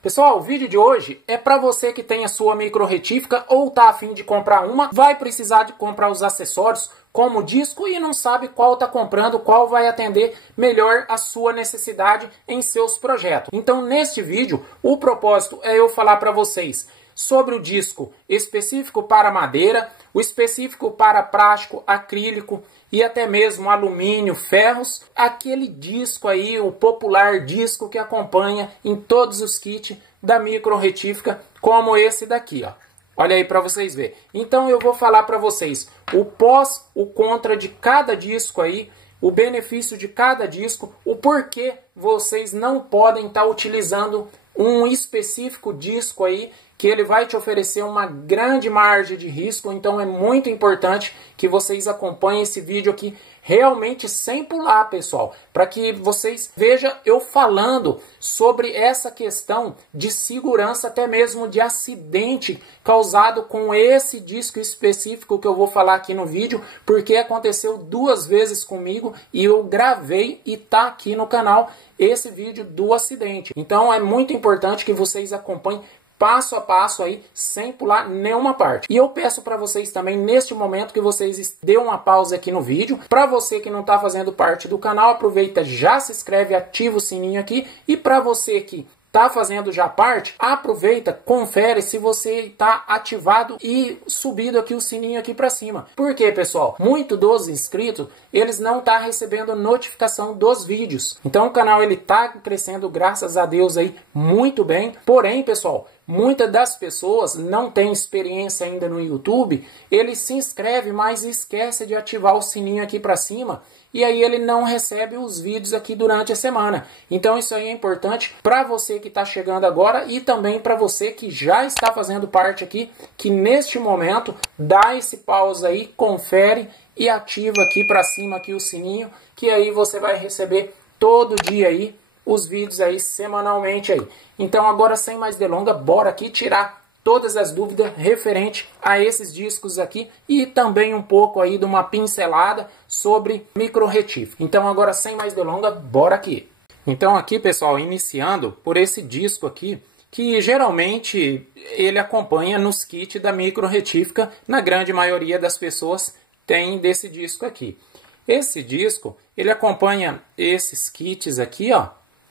Pessoal, o vídeo de hoje é para você que tem a sua micro retífica ou tá a fim de comprar uma, vai precisar de comprar os acessórios como o disco e não sabe qual tá comprando, qual vai atender melhor a sua necessidade em seus projetos. Então, neste vídeo, o propósito é eu falar para vocês sobre o disco específico para madeira, o específico para plástico, acrílico e até mesmo alumínio, ferros, aquele disco aí, o popular disco que acompanha em todos os kits da micro retífica, como esse daqui, ó. Olha aí para vocês verem. Então eu vou falar para vocês o pós, o contra de cada disco aí, o benefício de cada disco, o porquê vocês não podem estar utilizando um específico disco aí, que ele vai te oferecer uma grande margem de risco. Então é muito importante que vocês acompanhem esse vídeo aqui realmente sem pular, pessoal, para que vocês vejam eu falando sobre essa questão de segurança, até mesmo de acidente causado com esse disco específico que eu vou falar aqui no vídeo, porque aconteceu 2 vezes comigo e eu gravei e tá aqui no canal esse vídeo do acidente. Então é muito importante que vocês acompanhem passo a passo aí, sem pular nenhuma parte. E eu peço para vocês também, neste momento, que vocês dêem uma pausa aqui no vídeo. Para você que não está fazendo parte do canal, aproveita, já se inscreve, ativa o sininho aqui. E para você que está fazendo já parte, aproveita, confere se você está ativado e subido aqui o sininho aqui para cima. Por quê, pessoal? Muito dos inscritos, eles não estão recebendo notificação dos vídeos. Então o canal ele está crescendo, graças a Deus aí, muito bem. Porém, pessoal, muitas das pessoas não têm experiência ainda no YouTube, ele se inscreve, mas esquece de ativar o sininho aqui para cima, e aí ele não recebe os vídeos aqui durante a semana. Então isso aí é importante para você que está chegando agora e também para você que já está fazendo parte aqui, que neste momento dá esse pausa aí, confere e ativa aqui para cima aqui o sininho, que aí você vai receber todo dia aí os vídeos aí semanalmente aí. Então agora, sem mais delongas, bora aqui tirar todas as dúvidas referente a esses discos aqui e também um pouco aí de uma pincelada sobre micro retífica. Então agora, sem mais delongas, bora aqui. Então aqui, pessoal, iniciando por esse disco aqui, que geralmente ele acompanha nos kits da micro retífica, na grande maioria das pessoas tem desse disco aqui. Esse disco, ele acompanha esses kits aqui, ó.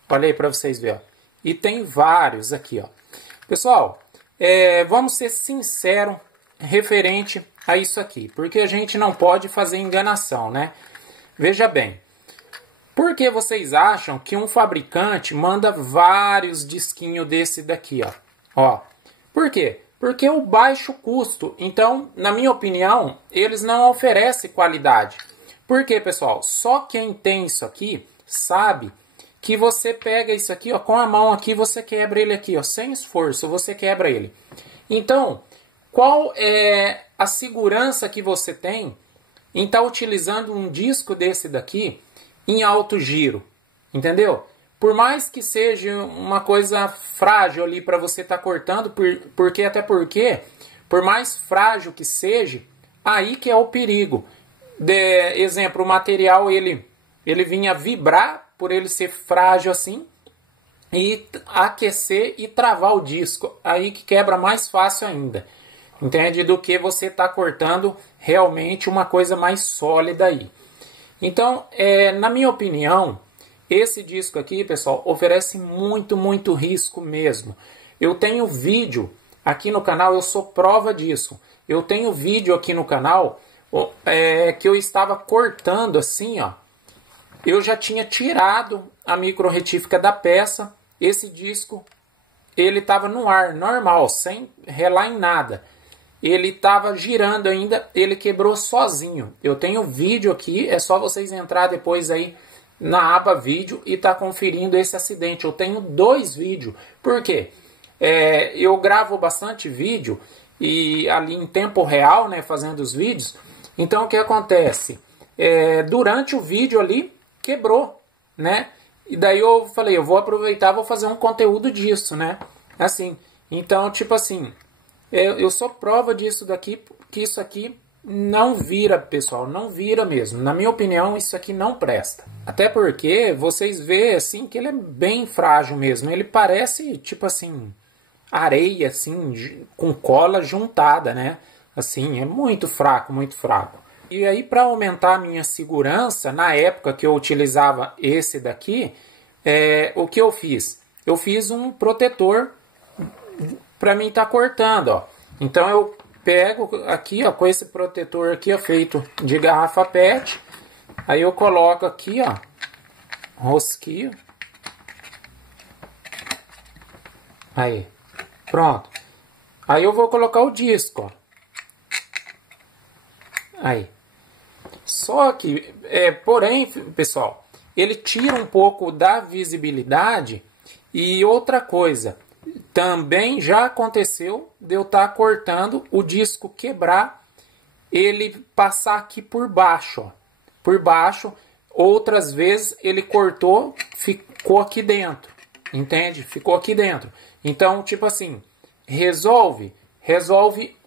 Olha aí para vocês verem, ó. E tem vários aqui, ó. Pessoal, vamos ser sinceros referente a isso aqui, porque a gente não pode fazer enganação, né? Veja bem, por que vocês acham que um fabricante manda vários disquinhos desse daqui, ó? Ó, por quê? Porque o baixo custo. Então, na minha opinião, eles não oferecem qualidade. Por quê, pessoal? Só quem tem isso aqui sabe que você pega isso aqui, ó, com a mão aqui, você quebra ele aqui, ó, sem esforço, você quebra ele. Então, qual é a segurança que você tem em estar utilizando um disco desse daqui em alto giro? Entendeu? Por mais que seja uma coisa frágil ali para você estar cortando, porque, por mais frágil que seja, aí que é o perigo. Exemplo, o material ele vinha vibrar, por ele ser frágil assim, e aquecer e travar o disco. Aí que quebra mais fácil ainda. Entende? Do que você está cortando realmente uma coisa mais sólida aí. Então, na minha opinião, esse disco aqui, pessoal, oferece muito risco mesmo. Eu tenho vídeo aqui no canal, eu sou prova disso. Eu tenho vídeo aqui no canal que eu estava cortando assim, ó. Eu já tinha tirado a micro retífica da peça. Esse disco, ele estava no ar, normal, sem relar em nada. Ele estava girando ainda, ele quebrou sozinho. Eu tenho vídeo aqui, é só vocês entrar depois aí na aba vídeo e tá conferindo esse acidente. Eu tenho 2 vídeos. Por quê? Eu gravo bastante vídeo e ali em tempo real, né, fazendo os vídeos. Então o que acontece? Durante o vídeo ali, quebrou, né? E daí eu falei, eu vou aproveitar, vou fazer um conteúdo disso, né? Assim, então, tipo assim, eu sou prova disso daqui, que isso aqui não vira, pessoal, não vira mesmo. Na minha opinião, isso aqui não presta. Até porque vocês vê assim que ele é bem frágil mesmo. Ele parece tipo assim areia assim com cola juntada, né? Assim, é muito fraco, muito fraco. E aí para aumentar a minha segurança, na época que eu utilizava esse daqui, o que eu fiz? Eu fiz um protetor para mim estar cortando, ó. Então eu pego aqui, ó, com esse protetor aqui, ó, feito de garrafa PET. Aí eu coloco aqui, ó, rosquinho. Aí, pronto. Aí eu vou colocar o disco, ó. Aí. Só que, porém, pessoal, ele tira um pouco da visibilidade. E outra coisa, também já aconteceu de eu estar cortando, o disco quebrar, ele passar aqui por baixo, ó. Por baixo. Outras vezes ele cortou, ficou aqui dentro, entende? Ficou aqui dentro. Então, tipo assim, resolve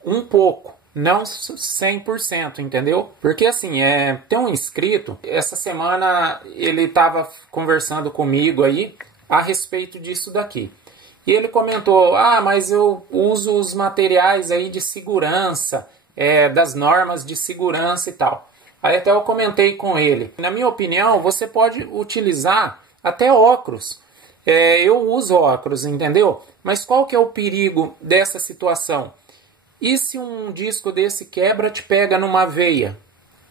um pouco, não 100%, entendeu? Porque assim, tem um inscrito, essa semana ele estava conversando comigo aí a respeito disso daqui. E ele comentou, mas eu uso os materiais aí de segurança, das normas de segurança e tal. Aí até eu comentei com ele. Na minha opinião, você pode utilizar até óculos. Eu uso óculos, entendeu? Mas qual que é o perigo dessa situação? E se um disco desse quebra, te pega numa veia?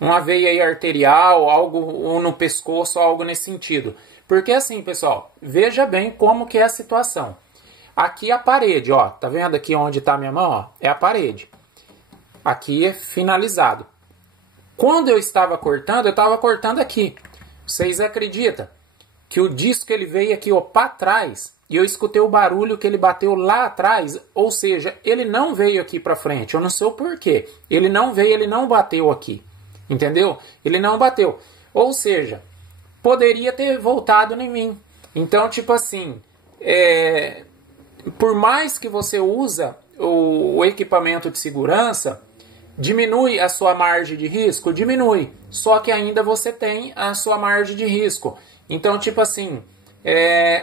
Uma veia aí arterial, algo, ou no pescoço, algo nesse sentido. Porque assim, pessoal, veja bem como que é a situação. Aqui é a parede, ó. Tá vendo aqui onde tá minha mão, ó? É a parede. Aqui é finalizado. Quando eu estava cortando aqui. Vocês acreditam que o disco ele veio aqui, ó, para trás, e eu escutei o barulho que ele bateu lá atrás, ou seja, ele não veio aqui para frente. Eu não sei o porquê. Ele não veio, ele não bateu aqui. Entendeu? Ele não bateu. Ou seja, poderia ter voltado em mim. Então, tipo assim, por mais que você usa o equipamento de segurança, diminui a sua margem de risco? Diminui. Só que ainda você tem a sua margem de risco. Então, tipo assim,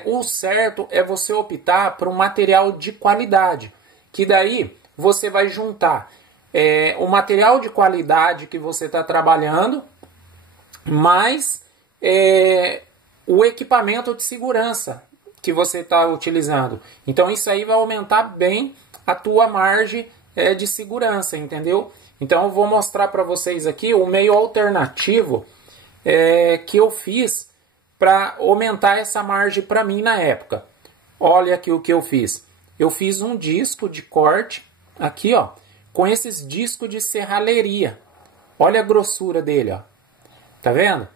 o certo é você optar por um material de qualidade. Que daí você vai juntar o material de qualidade que você está trabalhando, mais o equipamento de segurança que você está utilizando. Então isso aí vai aumentar bem a tua margem de segurança, entendeu? Então eu vou mostrar para vocês aqui o meio alternativo que eu fiz para aumentar essa margem para mim na época. Olha aqui o que eu fiz. Eu fiz um disco de corte aqui, ó, com esses discos de serralheria. Olha a grossura dele, ó. Tá vendo?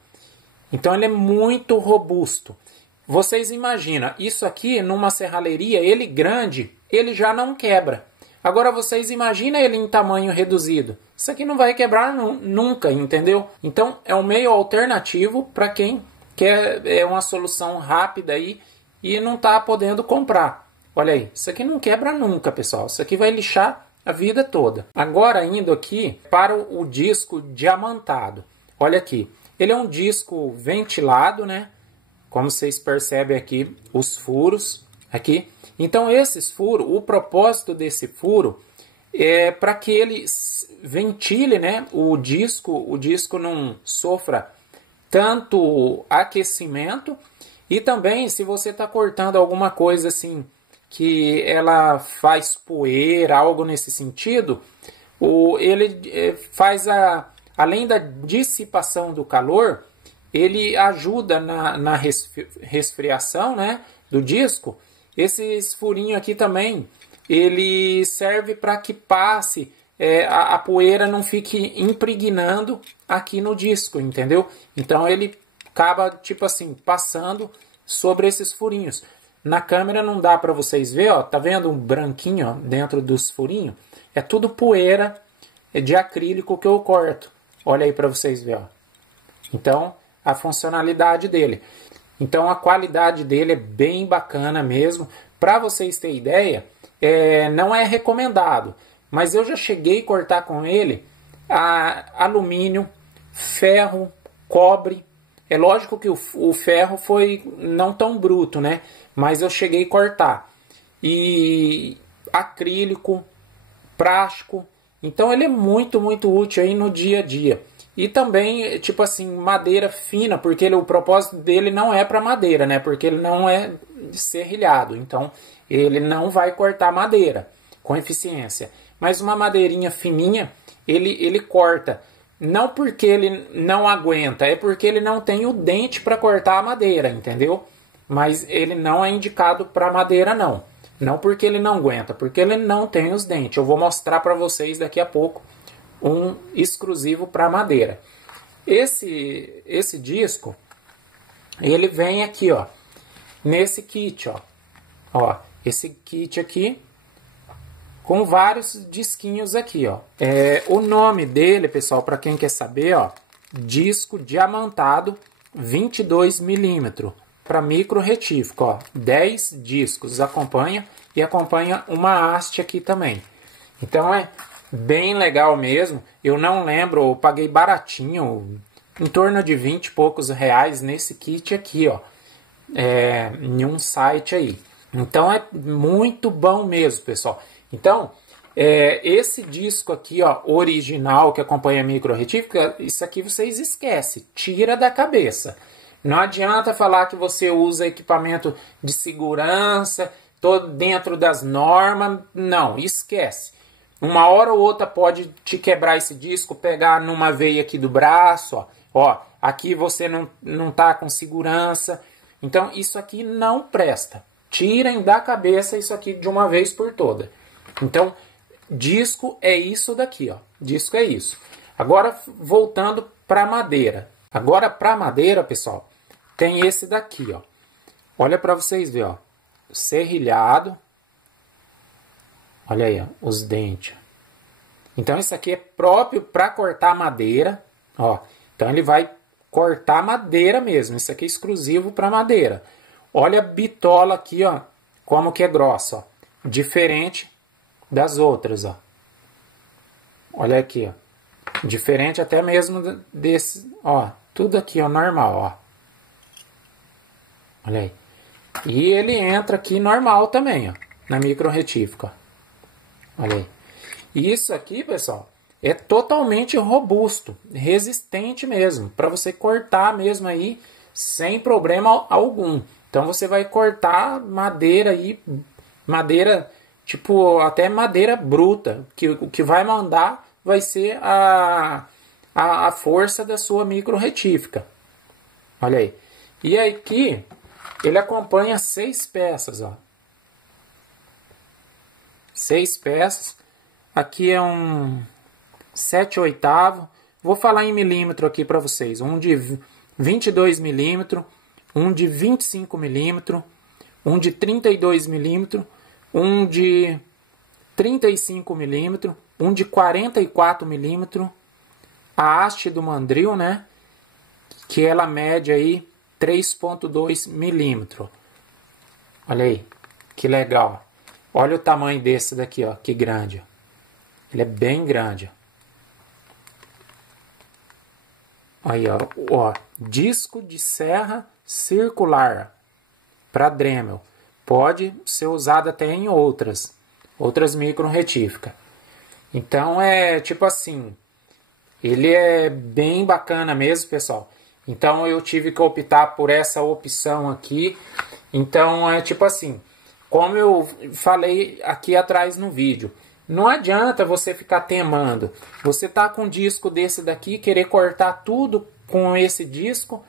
Então ele é muito robusto. Vocês imaginam, isso aqui numa serralheria, ele grande, ele já não quebra. Agora vocês imaginam ele em tamanho reduzido. Isso aqui não vai quebrar nunca, entendeu? Então é um meio alternativo para quem quer uma solução rápida aí e não está podendo comprar. Olha aí, isso aqui não quebra nunca, pessoal. Isso aqui vai lixar a vida toda. Agora indo aqui para o disco diamantado. Olha aqui, ele é um disco ventilado, né? Como vocês percebem aqui, os furos aqui. Então esses furos, o propósito desse furo é para que ele ventile, né, o disco não sofra tanto aquecimento. E também se você está cortando alguma coisa assim que ela faz poeira, algo nesse sentido, ele faz além da dissipação do calor, ele ajuda na resfriação, né, do disco. Esses furinhos aqui também, ele serve para que passe, a poeira não fique impregnando aqui no disco, entendeu? Então ele acaba, tipo assim, passando sobre esses furinhos. Na câmera não dá para vocês ver, ó, tá vendo um branquinho, ó, dentro dos furinhos? É tudo poeira de acrílico que eu corto. Olha aí para vocês verem, ó. Então, a funcionalidade dele. Então, a qualidade dele é bem bacana mesmo. Para vocês terem ideia, não é recomendado. Mas eu já cheguei a cortar com ele alumínio, ferro, cobre. É lógico que o ferro foi não tão bruto, né? Mas eu cheguei a cortar. E acrílico, plástico. Então ele é muito, muito útil aí no dia a dia. E também, tipo assim, madeira fina, porque o propósito dele não é para madeira, né? Porque ele não é serrilhado. Então ele não vai cortar madeira com eficiência. Mas uma madeirinha fininha, ele corta. Não porque ele não aguenta, é porque ele não tem o dente para cortar a madeira, entendeu? Mas ele não é indicado para madeira, não. Não porque ele não aguenta, porque ele não tem os dentes. Eu vou mostrar para vocês daqui a pouco um exclusivo para madeira. Esse disco, ele vem aqui, ó, nesse kit, ó. Ó, esse kit aqui com vários disquinhos aqui, ó. O nome dele, pessoal, para quem quer saber, ó, disco diamantado 22 milímetros para micro retífico, ó. 10 discos acompanha e acompanha uma haste aqui também. Então é bem legal mesmo. Eu não lembro, eu paguei baratinho, em torno de 20 e poucos reais nesse kit aqui, ó. Em um site aí. Então é muito bom mesmo, pessoal. Então, esse disco aqui, ó, original, que acompanha a micro retífica, isso aqui vocês esquecem, tira da cabeça. Não adianta falar que você usa equipamento de segurança, todo dentro das normas, não, esquece. Uma hora ou outra pode te quebrar esse disco, pegar numa veia aqui do braço, ó, aqui você não tá com segurança. Então, isso aqui não presta. Tirem da cabeça isso aqui de uma vez por toda. Então, disco é isso daqui, ó. Disco é isso. Agora, voltando para madeira. Agora, para madeira, pessoal, tem esse daqui, ó. Olha para vocês verem, ó. Serrilhado. Olha aí, ó, os dentes. Então, isso aqui é próprio para cortar madeira, ó. Então, ele vai cortar madeira mesmo. Isso aqui é exclusivo para madeira. Olha a bitola aqui, ó, como que é grossa, ó. Diferente das outras, ó. Olha aqui, ó. Diferente até mesmo desse, ó. Tudo aqui, ó, normal, ó. Olha aí. E ele entra aqui normal também, ó, na micro retífica, ó. Olha aí. E isso aqui, pessoal, é totalmente robusto, resistente mesmo, para você cortar mesmo aí sem problema algum. Então você vai cortar madeira aí, madeira tipo até madeira bruta, que o que vai mandar vai ser a força da sua micro retífica. Olha aí. E aqui ele acompanha 6 peças, ó. 6 peças. Aqui é um 7/8. Vou falar em milímetro aqui para vocês. Um de 22 milímetros. Um de 25 milímetros, um de 32 milímetros, um de 35 milímetros, um de 44 milímetros, a haste do mandril, né, que ela mede aí 3,2 milímetros. Olha aí, que legal. Olha o tamanho desse daqui, ó, que grande. Ele é bem grande. Aí, ó, disco de serra circular para Dremel. Pode ser usado até em outras micro retíficas. Então é tipo assim, ele é bem bacana mesmo, pessoal. Então eu tive que optar por essa opção aqui. Então é tipo assim, como eu falei aqui atrás no vídeo, não adianta você ficar temando. Você tá com um disco desse daqui, querer cortar tudo com esse disco,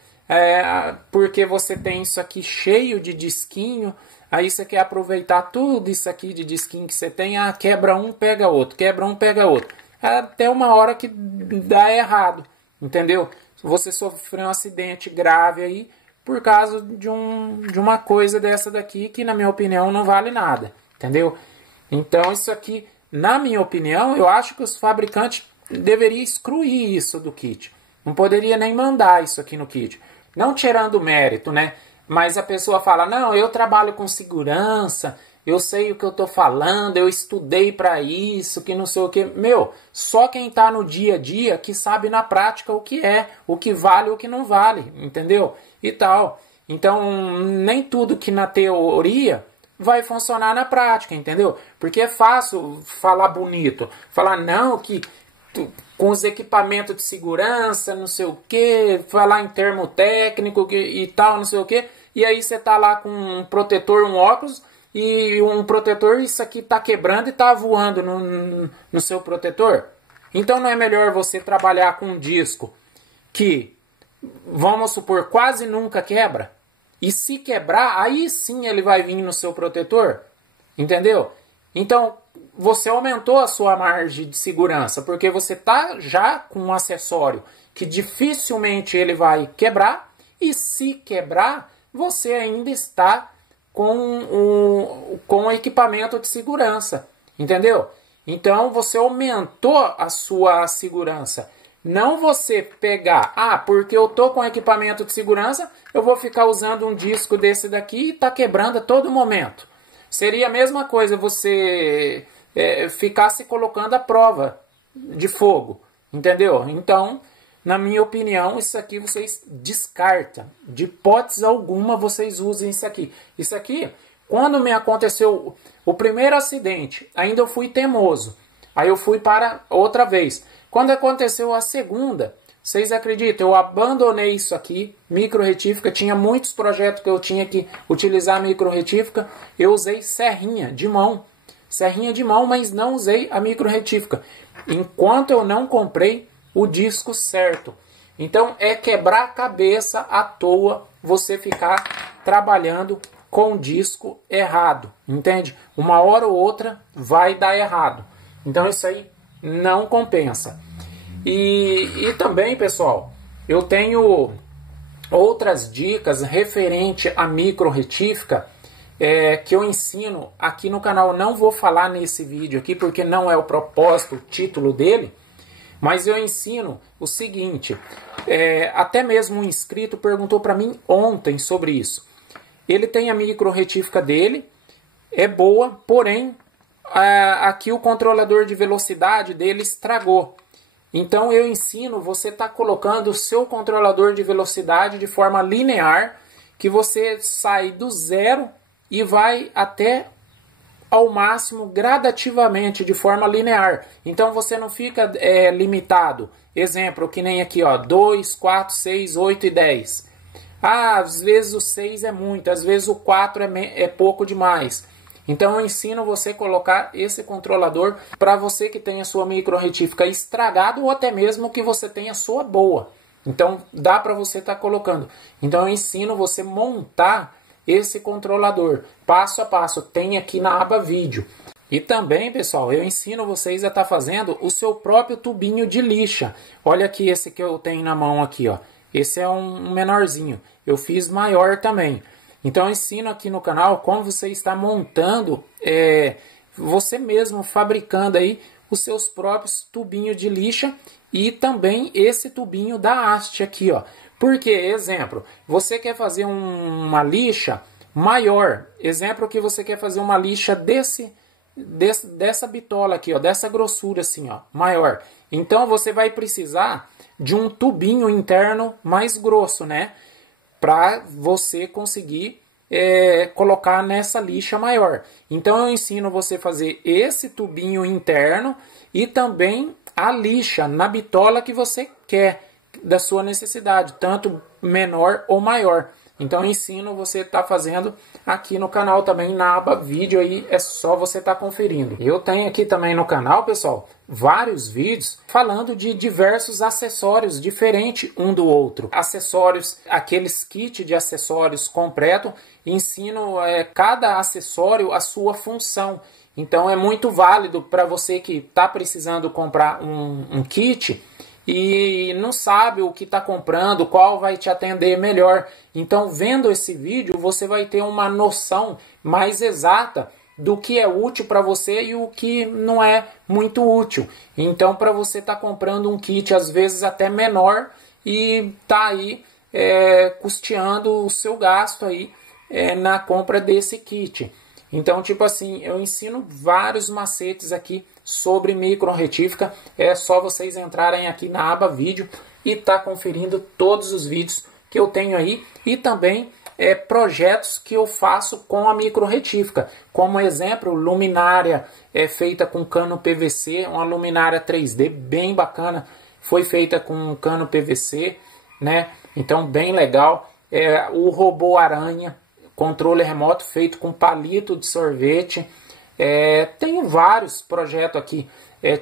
porque você tem isso aqui cheio de disquinho, aí você quer aproveitar tudo isso aqui de disquinho que você tem, quebra um, pega outro, quebra um, pega outro. Até uma hora que dá errado, entendeu? Você sofreu um acidente grave aí, por causa de uma coisa dessa daqui, que na minha opinião não vale nada, entendeu? Então isso aqui, na minha opinião, eu acho que os fabricantes deveriam excluir isso do kit. Não poderia nem mandar isso aqui no kit. Não tirando o mérito, né? Mas a pessoa fala, não, eu trabalho com segurança, eu sei o que eu tô falando, eu estudei para isso, que não sei o que. Meu, só quem tá no dia a dia que sabe na prática o que vale e o que não vale, entendeu? E tal. Então, nem tudo que na teoria vai funcionar na prática, entendeu? Porque é fácil falar bonito, falar não, que com os equipamentos de segurança, não sei o que, falar em termo técnico e tal, não sei o que, e aí você tá lá com um protetor, um óculos, e um protetor, isso aqui tá quebrando e tá voando no seu protetor. Então não é melhor você trabalhar com um disco que, vamos supor, quase nunca quebra? E se quebrar, aí sim ele vai vir no seu protetor. Entendeu? Então, você aumentou a sua margem de segurança, porque você está já com um acessório que dificilmente ele vai quebrar. E se quebrar, você ainda está com o equipamento de segurança. Entendeu? Então, você aumentou a sua segurança. Não você pegar, porque eu tô com equipamento de segurança, eu vou ficar usando um disco desse daqui e tá quebrando a todo momento. Seria a mesma coisa você ficar se colocando à prova de fogo, entendeu? Então, na minha opinião, isso aqui vocês descartam. De hipótese alguma vocês usem isso aqui. Isso aqui, quando me aconteceu o primeiro acidente, ainda eu fui teimoso. Aí eu fui para outra vez. Quando aconteceu a segunda, vocês acreditam, eu abandonei isso aqui, micro-retífica, tinha muitos projetos que eu tinha que utilizar micro-retífica, eu usei serrinha de mão, mas não usei a micro-retífica, enquanto eu não comprei o disco certo. Então é quebrar a cabeça à toa você ficar trabalhando com o disco errado, entende? Uma hora ou outra vai dar errado. Então isso aí não compensa. E também, pessoal, eu tenho outras dicas referente à micro-retífica que eu ensino aqui no canal. Não vou falar nesse vídeo aqui porque não é o propósito, o título dele, mas eu ensino o seguinte, até mesmo um inscrito perguntou para mim ontem sobre isso. Ele tem a micro-retífica dele, é boa, porém aqui o controlador de velocidade dele estragou. Então eu ensino você estar colocando o seu controlador de velocidade de forma linear, que você sai do zero e vai até ao máximo gradativamente de forma linear. Então você não fica limitado. Exemplo, que nem aqui, ó, 2, 4, 6, 8 e 10. Às vezes o 6 é muito, às vezes o 4 é pouco demais. Então eu ensino você a colocar esse controlador para você que tem a sua micro-retífica estragada ou até mesmo que você tenha a sua boa. Então dá para você estar colocando. Então eu ensino você a montar esse controlador passo a passo. Tem aqui na aba vídeo. E também, pessoal, eu ensino vocês a estar fazendo o seu próprio tubinho de lixa. Olha aqui esse que eu tenho na mão aqui, ó. Esse é um menorzinho. Eu fiz maior também. Então eu ensino aqui no canal como você está montando, você mesmo fabricando aí os seus próprios tubinhos de lixa e também esse tubinho da haste aqui, ó. Porque, exemplo, você quer fazer uma lixa maior, exemplo que você quer fazer uma lixa dessa bitola aqui, ó, dessa grossura assim, ó, maior. Então você vai precisar de um tubinho interno mais grosso, né? Para você conseguir colocar nessa lixa maior. Então eu ensino você a fazer esse tubinho interno e também a lixa na bitola que você quer, da sua necessidade, tanto menor ou maior. Então eu ensino você a estar fazendo aqui no canal também, na aba vídeo aí, é só você estar conferindo. Eu tenho aqui também no canal, pessoal, vários vídeos falando de diversos acessórios diferentes um do outro. Acessórios, aqueles kits de acessórios completo, ensino cada acessório a sua função. Então é muito válido para você que está precisando comprar um kit e não sabe o que está comprando, qual vai te atender melhor. Então, vendo esse vídeo, você vai ter uma noção mais exata do que é útil para você e o que não é muito útil. Então, para você estar comprando um kit, às vezes até menor, e tá aí custeando o seu gasto aí na compra desse kit. Então, tipo assim, eu ensino vários macetes aqui sobre micro retífica. É só vocês entrarem aqui na aba vídeo e tá conferindo todos os vídeos que eu tenho aí e também projetos que eu faço com a micro retífica. Como exemplo, luminária feita com cano PVC, uma luminária 3D bem bacana, foi feita com cano PVC, né? Então bem legal. O robô aranha, controle remoto feito com palito de sorvete. Tenho vários projetos aqui,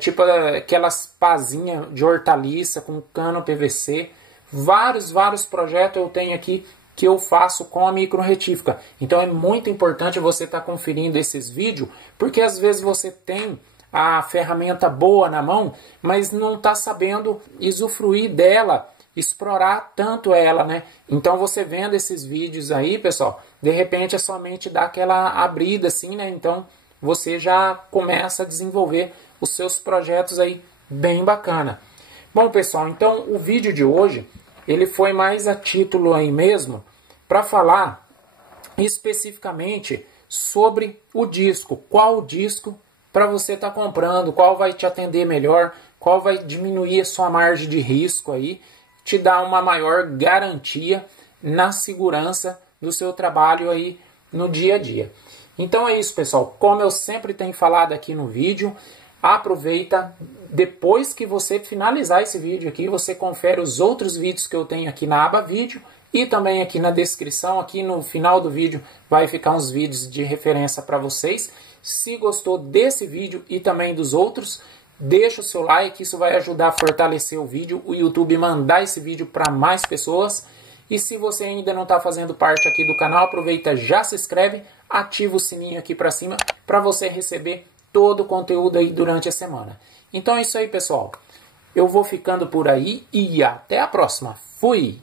tipo aquelas pazinhas de hortaliça com cano PVC. Vários projetos eu tenho aqui que eu faço com a micro retífica. Então é muito importante você estar conferindo esses vídeos, porque às vezes você tem a ferramenta boa na mão, mas não está sabendo usufruir dela, explorar tanto ela, né? Então você vendo esses vídeos aí, pessoal, de repente a sua mente dá aquela abrida assim, né? Então você já começa a desenvolver os seus projetos aí bem bacana. Bom, pessoal, então o vídeo de hoje ele foi mais a título aí mesmo para falar especificamente sobre o disco, qual disco para você estar comprando, qual vai te atender melhor, qual vai diminuir a sua margem de risco aí, te dar uma maior garantia na segurança do seu trabalho aí no dia a dia. Então é isso, pessoal. Como eu sempre tenho falado aqui no vídeo, aproveita, depois que você finalizar esse vídeo aqui, você confere os outros vídeos que eu tenho aqui na aba vídeo e também aqui na descrição, aqui no final do vídeo vai ficar uns vídeos de referência para vocês. Se gostou desse vídeo e também dos outros, deixa o seu like, isso vai ajudar a fortalecer o vídeo, o YouTube mandar esse vídeo para mais pessoas. E se você ainda não está fazendo parte aqui do canal, aproveita, já se inscreve, ativa o sininho aqui para cima para você receber todo o conteúdo aí durante a semana. Então é isso aí, pessoal. Eu vou ficando por aí e até a próxima. Fui!